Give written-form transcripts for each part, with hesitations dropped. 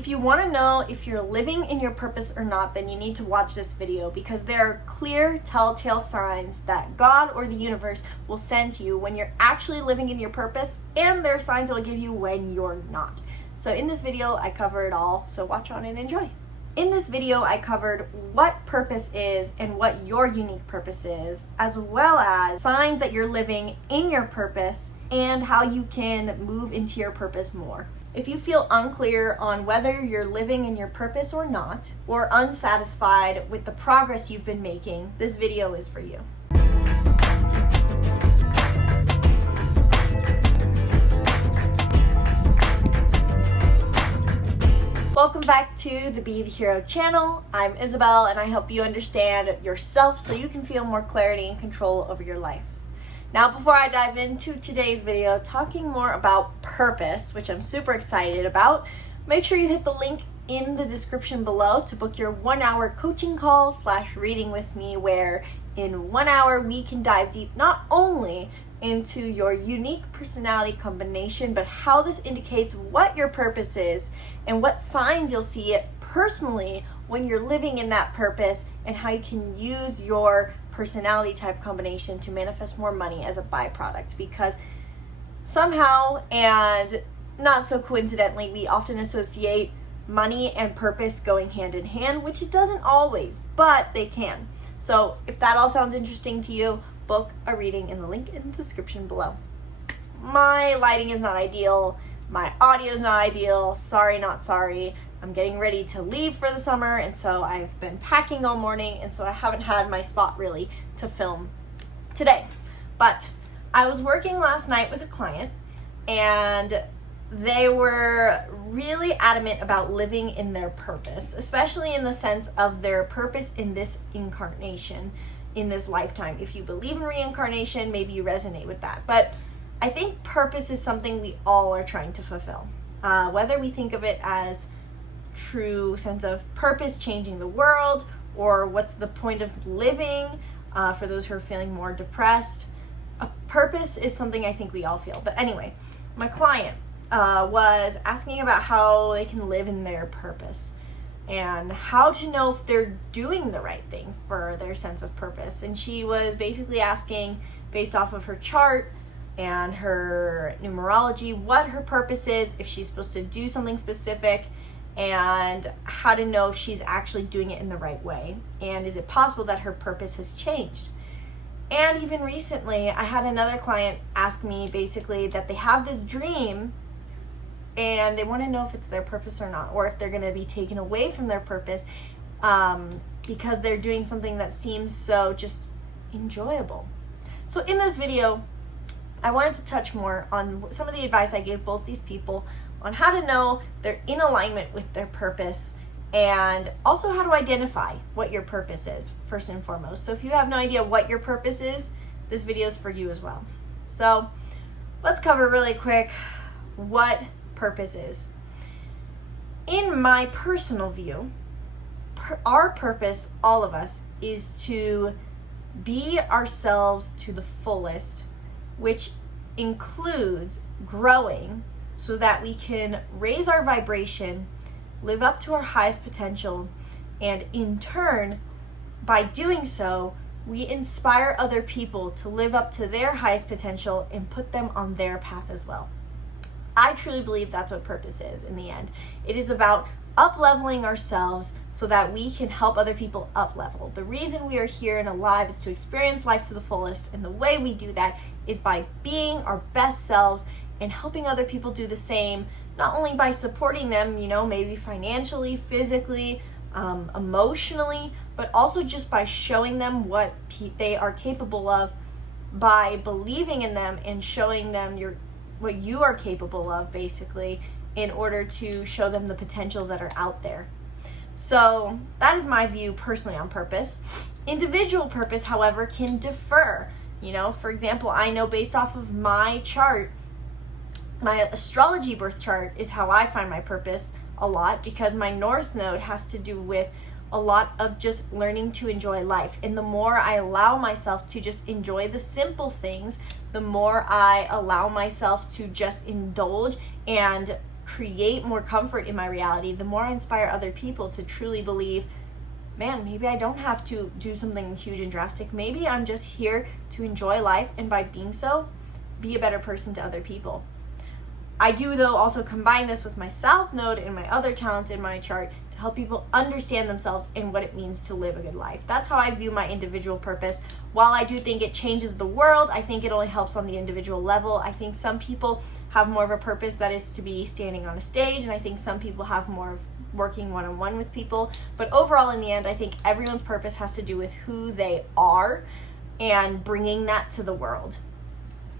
If you want to know if you're living in your purpose or not, then you need to watch this video, because there are clear telltale signs that God or the universe will send to you when you're actually living in your purpose, and there are signs it will give you when you're not. So in this video, I cover it all, so watch on and enjoy. In this video, I covered what purpose is and what your unique purpose is, as well as signs that you're living in your purpose and how you can move into your purpose more. If you feel unclear on whether you're living in your purpose or not, or unsatisfied with the progress you've been making, this video is for you. Welcome back to the Be the Hero channel. I'm Isabelle, and I help you understand yourself so you can feel more clarity and control over your life. Now, before I dive into today's video, talking more about purpose, which I'm super excited about, make sure you hit the link in the description below to book your 1-hour coaching call / reading with me, where in 1 hour we can dive deep not only into your unique personality combination, but how this indicates what your purpose is and what signs you'll see it personally when you're living in that purpose, and how you can use your personality type combination to manifest more money as a byproduct. Because somehow, and not so coincidentally, we often associate money and purpose going hand in hand, which it doesn't always, but they can. So if that all sounds interesting to you, book a reading in the link in the description below. My lighting is not ideal. My audio is not ideal. Sorry, not sorry. I'm getting ready to leave for the summer, and so I've been packing all morning, and so I haven't had my spot really to film today. But I was working last night with a client, and they were really adamant about living in their purpose, especially in the sense of their purpose in this incarnation, in this lifetime. If you believe in reincarnation, maybe you resonate with that. But I think purpose is something we all are trying to fulfill. Whether we think of it as true sense of purpose, changing the world, or what's the point of living, for those who are feeling more depressed, a purpose is something I think we all feel. But anyway, my client was asking about how they can live in their purpose and how to know if they're doing the right thing for their sense of purpose. And she was basically asking, based off of her chart and her numerology, what her purpose is, if she's supposed to do something specific, and how to know if she's actually doing it in the right way, and is it possible that her purpose has changed. And even recently, I had another client ask me basically that they have this dream and they want to know if it's their purpose or not, or if they're going to be taken away from their purpose because they're doing something that seems so just enjoyable. So in this video, I wanted to touch more on some of the advice I gave both these people on how to know they're in alignment with their purpose, and also how to identify what your purpose is, first and foremost. So if you have no idea what your purpose is, this video is for you as well. So let's cover really quick what purpose is. In my personal view, our purpose, all of us, is to be ourselves to the fullest, which includes growing so that we can raise our vibration, live up to our highest potential, and in turn, by doing so, we inspire other people to live up to their highest potential and put them on their path as well. I truly believe that's what purpose is in the end. It is about up-leveling ourselves so that we can help other people up-level. The reason we are here and alive is to experience life to the fullest, and the way we do that is by being our best selves and helping other people do the same, not only by supporting them, maybe financially, physically, emotionally, but also just by showing them what they are capable of, by believing in them and showing them what you are capable of, basically, in order to show them the potentials that are out there. So that is my view personally on purpose. Individual purpose, however, can differ. For example, I know based off of my chart, my astrology birth chart is how I find my purpose a lot, because my North Node has to do with a lot of just learning to enjoy life. And the more I allow myself to just enjoy the simple things, the more I allow myself to just indulge and create more comfort in my reality, the more I inspire other people to truly believe, man, maybe I don't have to do something huge and drastic. Maybe I'm just here to enjoy life, and by being so, be a better person to other people. I do, though, also combine this with my South Node and my other talents in my chart to help people understand themselves and what it means to live a good life. That's how I view my individual purpose. While I do think it changes the world, I think it only helps on the individual level. I think some people have more of a purpose that is to be standing on a stage, and I think some people have more of working one-on-one with people. But overall, in the end, I think everyone's purpose has to do with who they are and bringing that to the world.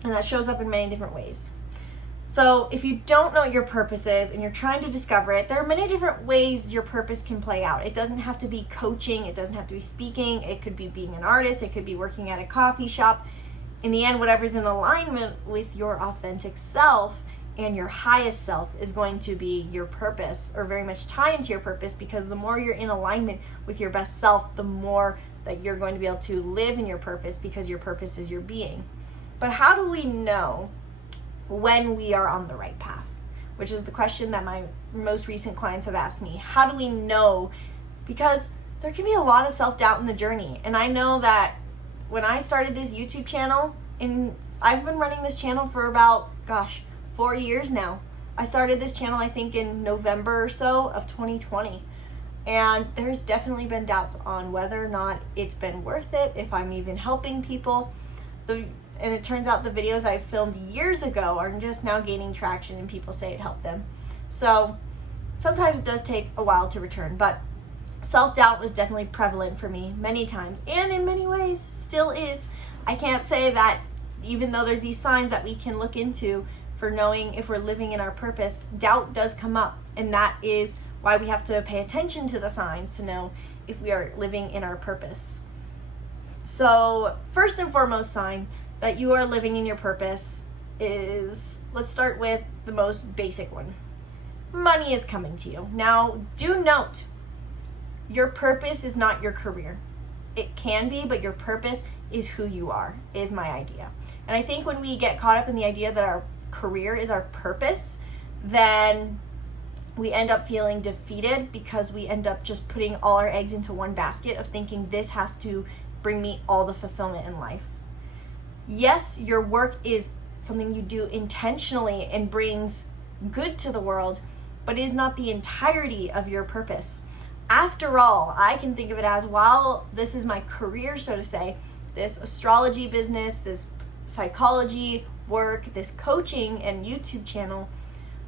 And that shows up in many different ways. So if you don't know what your purpose is and you're trying to discover it, there are many different ways your purpose can play out. It doesn't have to be coaching. It doesn't have to be speaking. It could be being an artist. It could be working at a coffee shop. In the end, whatever's in alignment with your authentic self and your highest self is going to be your purpose, or very much tie into your purpose, because the more you're in alignment with your best self, the more that you're going to be able to live in your purpose, because your purpose is your being. But how do we know when we are on the right path? Which is the question that my most recent clients have asked me. How do we know? Because there can be a lot of self-doubt in the journey. And I know that when I started this YouTube channel, and I've been running this channel for about, 4 years now. I started this channel, I think, in November or so of 2020. And there's definitely been doubts on whether or not it's been worth it, if I'm even helping people. And it turns out the videos I filmed years ago are just now gaining traction and people say it helped them. So sometimes it does take a while to return, but self-doubt was definitely prevalent for me many times, and in many ways still is. I can't say that even though there's these signs that we can look into for knowing if we're living in our purpose, doubt does come up, and that is why we have to pay attention to the signs to know if we are living in our purpose. So first and foremost sign that you are living in your purpose is, let's start with the most basic one. Money is coming to you. Now, do note, your purpose is not your career. It can be, but your purpose is who you are, is my idea. And I think when we get caught up in the idea that our career is our purpose, then we end up feeling defeated, because we end up just putting all our eggs into one basket of thinking this has to bring me all the fulfillment in life. Yes, your work is something you do intentionally and brings good to the world, but it is not the entirety of your purpose. After all, I can think of it as, while this is my career, so to say, this astrology business, this psychology work, this coaching and YouTube channel,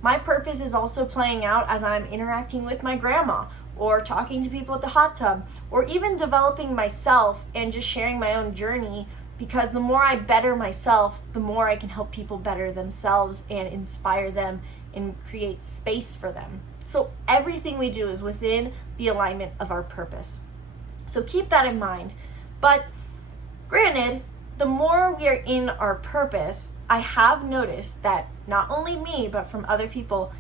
my purpose is also playing out as I'm interacting with my grandma, or talking to people at the hot tub, or even developing myself and just sharing my own journey, because the more I better myself, the more I can help people better themselves and inspire them and create space for them. So everything we do is within the alignment of our purpose. So keep that in mind. But granted, the more we are in our purpose, I have noticed that not only me, but from other people,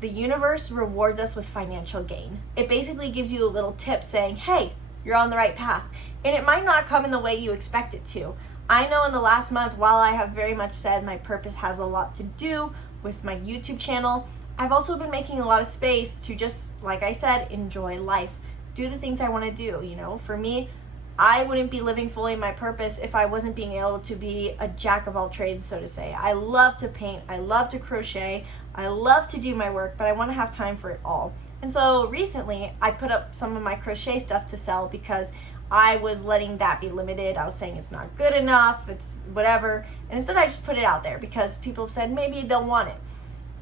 the universe rewards us with financial gain. It basically gives you a little tip saying, hey, you're on the right path. And it might not come in the way you expect it to. I know in the last month, while I have very much said my purpose has a lot to do with my YouTube channel, I've also been making a lot of space to just, like I said, enjoy life. Do the things I want to do. For me, I wouldn't be living fully my purpose if I wasn't being able to be a jack of all trades, so to say. I love to paint, I love to crochet, I love to do my work, but I want to have time for it all. And so recently, I put up some of my crochet stuff to sell, because I was letting that be limited. I was saying it's not good enough, it's whatever. And instead I just put it out there because people have said maybe they'll want it.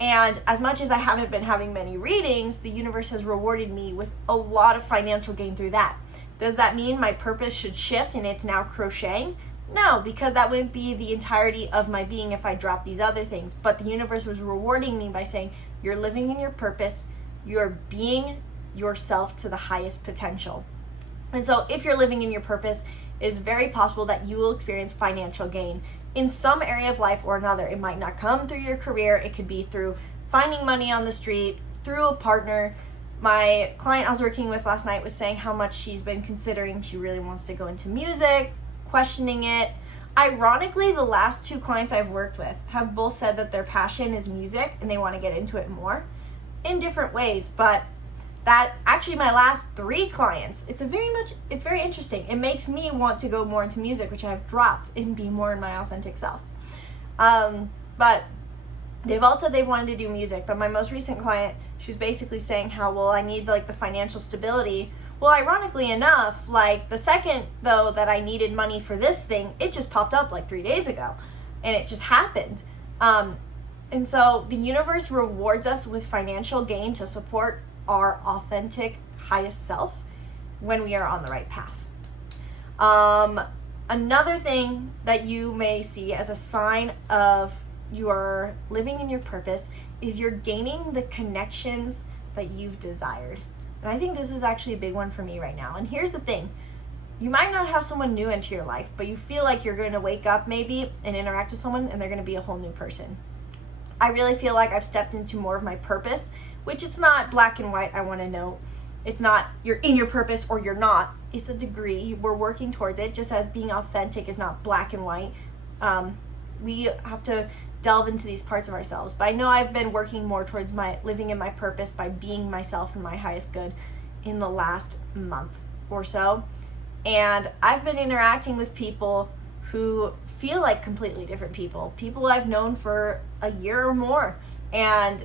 And as much as I haven't been having many readings, the universe has rewarded me with a lot of financial gain through that. Does that mean my purpose should shift and it's now crocheting? No, because that wouldn't be the entirety of my being if I dropped these other things. But the universe was rewarding me by saying, you're living in your purpose, you're being yourself to the highest potential. And so if you're living in your purpose, it is very possible that you will experience financial gain in some area of life or another. It might not come through your career. It could be through finding money on the street, through a partner. My client I was working with last night was saying how much she's been considering. She really wants to go into music, questioning it. Ironically, the last two clients I've worked with have both said that their passion is music and they want to get into it more. in different ways, but that actually my last 3 clients, it's very interesting. It makes me want to go more into music, which I've dropped, and be more in my authentic self. But they've all said they've wanted to do music, but my most recent client, she was basically saying how, well, I need like the financial stability. Well, ironically enough, like the second though that I needed money for this thing, it just popped up like 3 days ago, and it just happened. And so the universe rewards us with financial gain to support our authentic highest self when we are on the right path. Another thing that you may see as a sign of you're living in your purpose is you're gaining the connections that you've desired. And I think this is actually a big one for me right now. And here's the thing. You might not have someone new into your life, but you feel like you're going to wake up maybe and interact with someone and they're going to be a whole new person. I really feel like I've stepped into more of my purpose, which it's not black and white, I want to note. It's not you're in your purpose or you're not. It's a degree. We're working towards it, just as being authentic is not black and white. We have to delve into these parts of ourselves. But I know I've been working more towards my living in my purpose by being myself and my highest good in the last month or so. And I've been interacting with people who feel like completely different people I've known for a year or more, and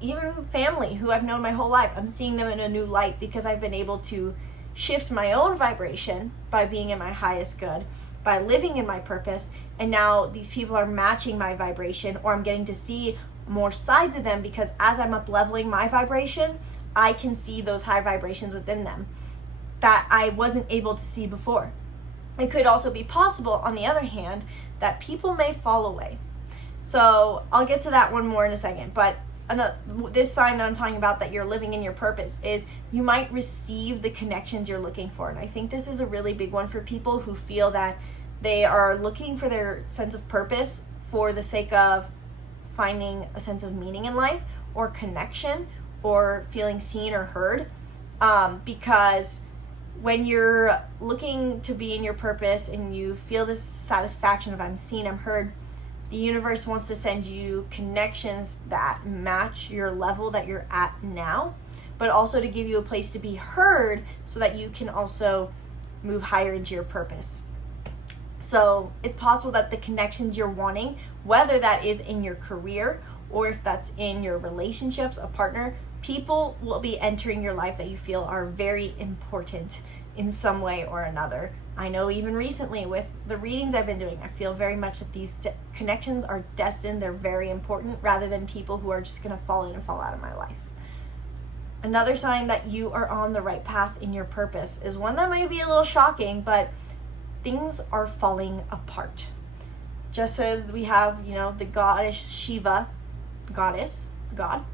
even family who I've known my whole life. I'm seeing them in a new light because I've been able to shift my own vibration by being in my highest good, by living in my purpose. And now these people are matching my vibration, or I'm getting to see more sides of them because as I'm up leveling my vibration, I can see those high vibrations within them that I wasn't able to see before. It could also be possible, on the other hand, that people may fall away. So I'll get to that one more in a second, but this sign that I'm talking about that you're living in your purpose is you might receive the connections you're looking for. And I think this is a really big one for people who feel that they are looking for their sense of purpose for the sake of finding a sense of meaning in life or connection or feeling seen or heard. Because when you're looking to be in your purpose and you feel this satisfaction of I'm seen, I'm heard, the universe wants to send you connections that match your level that you're at now, but also to give you a place to be heard so that you can also move higher into your purpose. So it's possible that the connections you're wanting, whether that is in your career or if that's in your relationships, a partner, people will be entering your life that you feel are very important in some way or another. I know even recently with the readings I've been doing, I feel very much that these connections are destined, they're very important, rather than people who are just going to fall in and fall out of my life. Another sign that you are on the right path in your purpose is one that might be a little shocking, but things are falling apart. Just as we have, the goddess Shiva, God,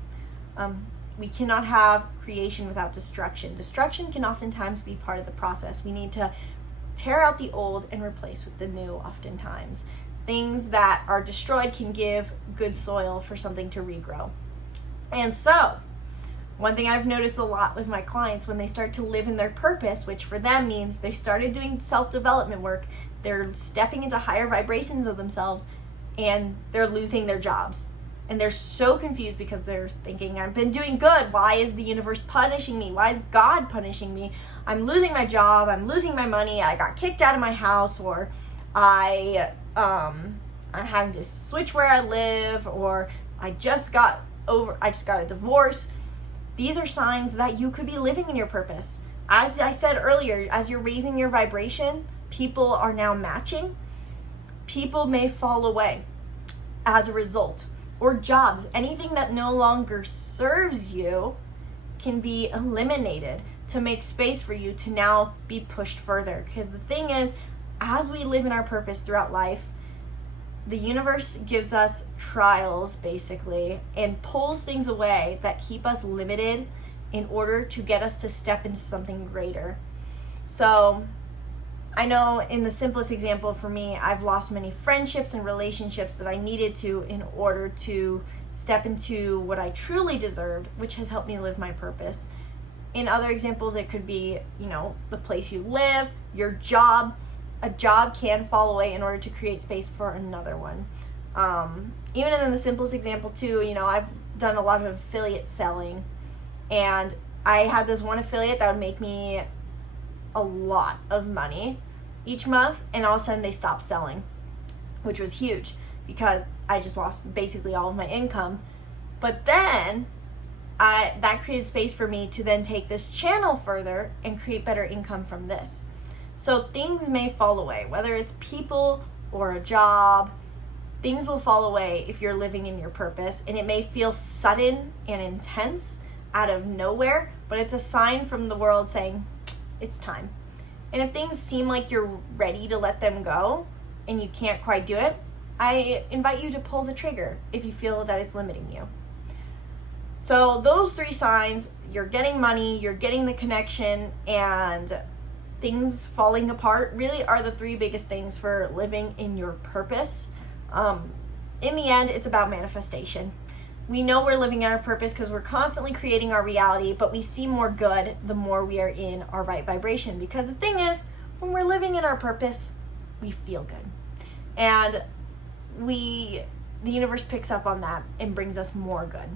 we cannot have creation without destruction. Destruction can oftentimes be part of the process. We need to tear out the old and replace with the new oftentimes. Things that are destroyed can give good soil for something to regrow. And so, one thing I've noticed a lot with my clients when they start to live in their purpose, which for them means they started doing self-development work, they're stepping into higher vibrations of themselves, and they're losing their jobs. And they're so confused because they're thinking, I've been doing good. Why is the universe punishing me? Why is God punishing me? I'm losing my job. I'm losing my money. I got kicked out of my house, or I'm having to switch where I live, or I just got a divorce. These are signs that you could be living in your purpose. As I said earlier, as you're raising your vibration, people are now matching. People may fall away as a result. Or jobs, anything that no longer serves you can be eliminated to make space for you to now be pushed further. Because the thing is, as we live in our purpose throughout life, the universe gives us trials basically and pulls things away that keep us limited in order to get us to step into something greater. So I know in the simplest example for me, I've lost many friendships and relationships that I needed to in order to step into what I truly deserved, which has helped me live my purpose. In other examples, it could be, the place you live, your job. A job can fall away in order to create space for another one. Even in the simplest example too, I've done a lot of affiliate selling, and I had this one affiliate that would make me a lot of money each month, and all of a sudden they stopped selling, which was huge because I just lost basically all of my income. But then that created space for me to then take this channel further and create better income from this. So things may fall away, whether it's people or a job. Things will fall away if you're living in your purpose, and it may feel sudden and intense out of nowhere, but it's a sign from the world saying it's time. And if things seem like you're ready to let them go and you can't quite do it, I invite you to pull the trigger if you feel that it's limiting you. So those 3 signs, you're getting money, you're getting the connection, and things falling apart, really are the 3 biggest things for living in your purpose. In the end, it's about manifestation. We know we're living in our purpose because we're constantly creating our reality, but we see more good the more we are in our right vibration. Because the thing is, when we're living in our purpose, we feel good. And the universe picks up on that and brings us more good.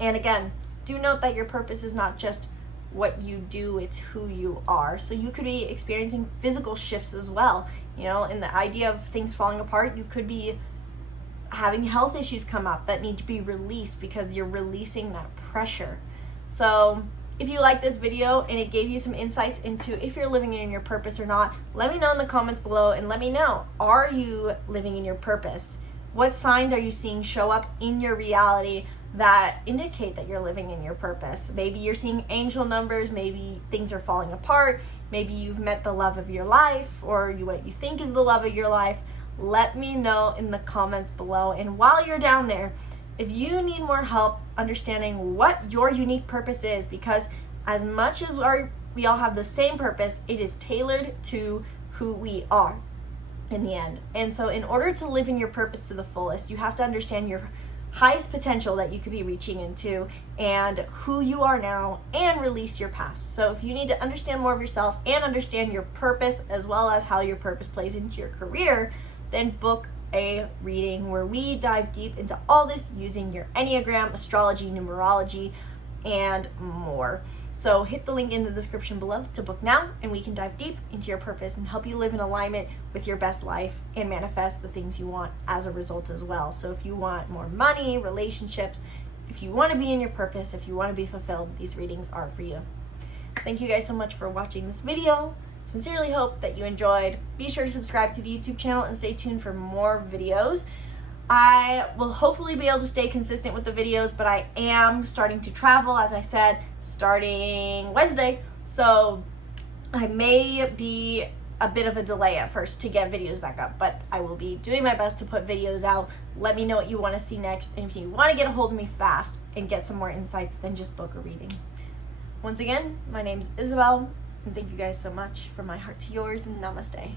And again, do note that your purpose is not just what you do, it's who you are. So you could be experiencing physical shifts as well. You know, in the idea of things falling apart, you could be having health issues come up that need to be released because you're releasing that pressure. So if you like this video and it gave you some insights into if you're living in your purpose or not, let me know in the comments below, and let me know, are you living in your purpose? What signs are you seeing show up in your reality that indicate that you're living in your purpose? Maybe you're seeing angel numbers, maybe things are falling apart, maybe you've met the love of your life, or what you think is the love of your life. Let me know in the comments below. And while you're down there, if you need more help understanding what your unique purpose is, because as much as we all have the same purpose, it is tailored to who we are in the end. And so in order to live in your purpose to the fullest, you have to understand your highest potential that you could be reaching into and who you are now, and release your past. So if you need to understand more of yourself and understand your purpose as well as how your purpose plays into your career, then book a reading where we dive deep into all this using your Enneagram, astrology, numerology, and more. So hit the link in the description below to book now, and we can dive deep into your purpose and help you live in alignment with your best life and manifest the things you want as a result as well. So if you want more money, relationships, if you want to be in your purpose, if you want to be fulfilled, these readings are for you. Thank you guys so much for watching this video. Sincerely hope that you enjoyed. Be sure to subscribe to the YouTube channel and stay tuned for more videos. I will hopefully be able to stay consistent with the videos, but I am starting to travel, as I said, starting Wednesday. So I may be a bit of a delay at first to get videos back up, but I will be doing my best to put videos out. Let me know what you want to see next. And if you want to get a hold of me fast and get some more insights, then just book a reading. Once again, my name's Isabelle, and thank you guys so much. From my heart to yours, and namaste.